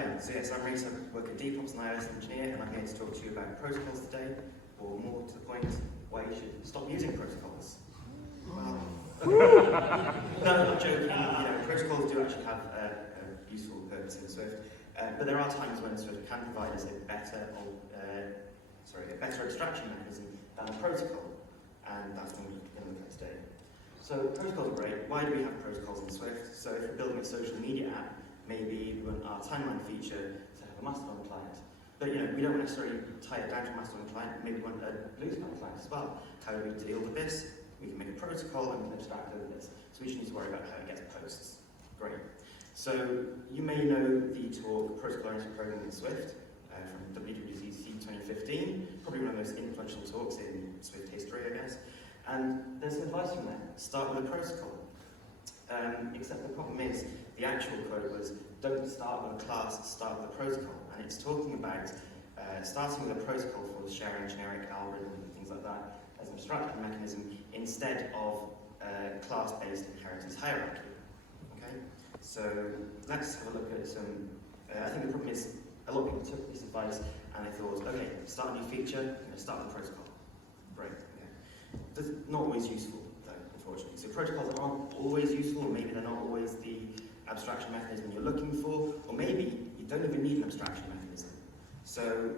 Hi, so yes, I'm Reese, I work at Depop as an iOS engineer, and I'm here to talk to you about protocols today, or more to the point, why you should stop using protocols. Well, no, I'm not joking. Protocols do actually have a useful purpose in Swift, but there are times when Swift can provide us a better abstraction mechanism than a protocol, and that's what we're going to look at today. So protocols are great. Why do we have protocols in Swift? So if we're building a social media app, maybe we want our timeline feature to have a Mastodon client. But we don't necessarily tie it down to a Mastodon client, maybe we want a Bluesky client as well. How do we deal with this? We can make a protocol and we can abstract over this. So we just need to worry about how it gets posts. Great. So you may know the talk Protocol-Oriented Programming in Swift from WWDC 2015, probably one of the most influential talks in Swift history, I guess. And there's some advice from there. Start with a protocol. Except the problem is, the actual quote was, don't start with a class, start with a protocol. And it's talking about starting with a protocol for sharing generic algorithms and things like that as an abstraction mechanism instead of class-based inheritance hierarchy. Okay? So let's have a look at some, I think the problem is, a lot of people took this advice and they thought, okay, start a new feature, start with a protocol. Great. That's not always useful, though, unfortunately. So protocols aren't always useful, or maybe they're not always the abstraction mechanism you're looking for, or maybe you don't even need an abstraction mechanism. So,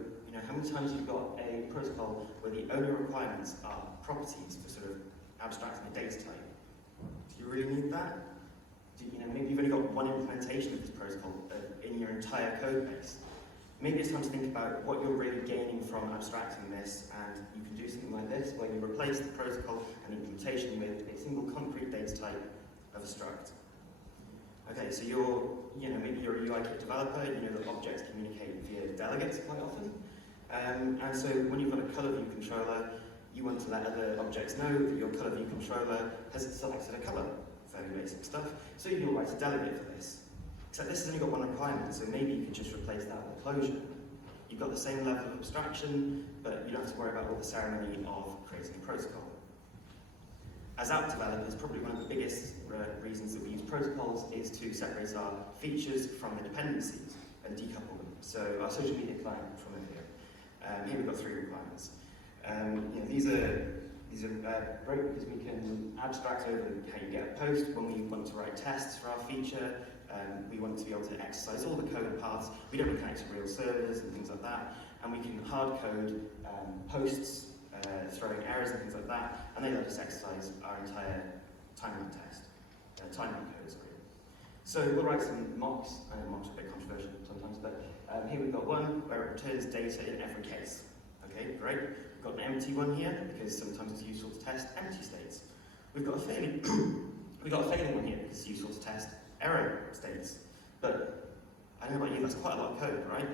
how many times you've got a protocol where the only requirements are properties for sort of abstracting a data type? Do you really need that? Maybe you've only got one implementation of this protocol in your entire code base. Maybe it's time to think about what you're really gaining from abstracting this, and you can do something like this, where you replace the protocol and implementation with a single concrete data type of a struct. Okay, so maybe you're a UI kit developer, you know that objects communicate via delegates quite often. And so when you've got a color view controller, you want to let other objects know that your color view controller has selected a color. Fairly basic stuff. So you'll write a delegate for this. Except this has only got one requirement, so maybe you could just replace that with a closure. You've got the same level of abstraction, but you don't have to worry about all the ceremony of creating a protocol. As app developers, probably one of the biggest reasons that we use protocols is to separate our features from the dependencies and decouple them. So our social media client from here. Here we've got three requirements. These are great because we can abstract over how you get a post when we want to write tests for our feature. We want to be able to exercise all the code paths. We don't connect to real servers and things like that. And we can hard code posts, throwing errors and things like that. And they let us exercise our entire timeline test, timeline code, sorry. So we'll write some mocks. I know mocks are a bit controversial sometimes, but here we've got one where it returns data in every case. Okay, great. We've got an empty one here because sometimes it's useful to test empty states. We've got a failing one here because it's useful to test error states. But I don't know about you, that's quite a lot of code, right?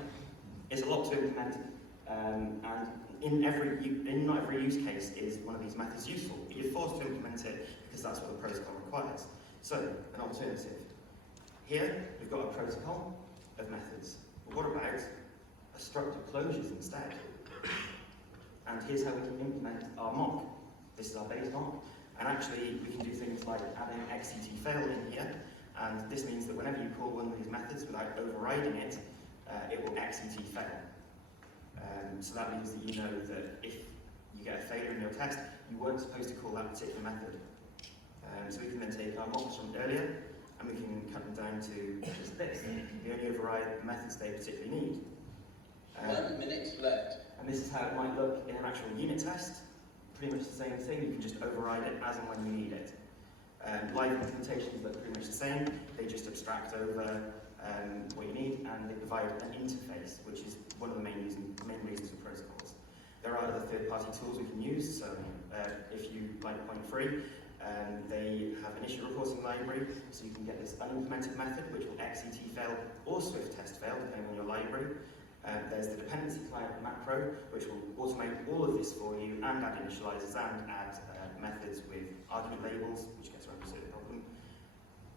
It's a lot to implement, and not every use case is one of these methods useful. But you're forced to implement it because that's what the protocol requires. So, an alternative. Here, we've got a protocol of methods. But what about a struct of closures instead? And here's how we can implement our mock. This is our base mock. And actually, we can do things like adding xctfail in here. And this means that whenever you call one of these methods without overriding it, it will xctfail. So that means that you know that if you get a failure in your test, you weren't supposed to call that particular method. So we can then take our mocks from earlier, and we can cut them down to just this. We only override the methods they particularly need. 1 minute left. And this is how it might look in an actual unit test. Pretty much the same thing. You can just override it as and when you need it. Live implementations look pretty much the same. They just abstract over what you need, and they provide an interface, which is one of the main reasons for protocols. There are other third-party tools we can use. So if you like Point3, they have an issue reporting library, so you can get this unimplemented method, which will xctfail or Swift test fail, depending on your library. There's the dependency client macro, which will automate all of this for you and add initializers and add methods with argument labels, which gets around a certain problem.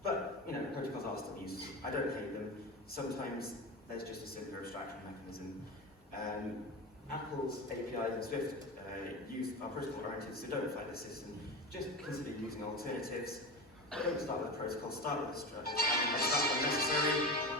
But, protocols are still useful. I don't hate them. Sometimes there's just a simpler abstraction mechanism. Apple's APIs and Swift are protocol-oriented, so don't fight the system. Just consider using alternatives. Don't start with a protocol, start with a struct. Start when necessary.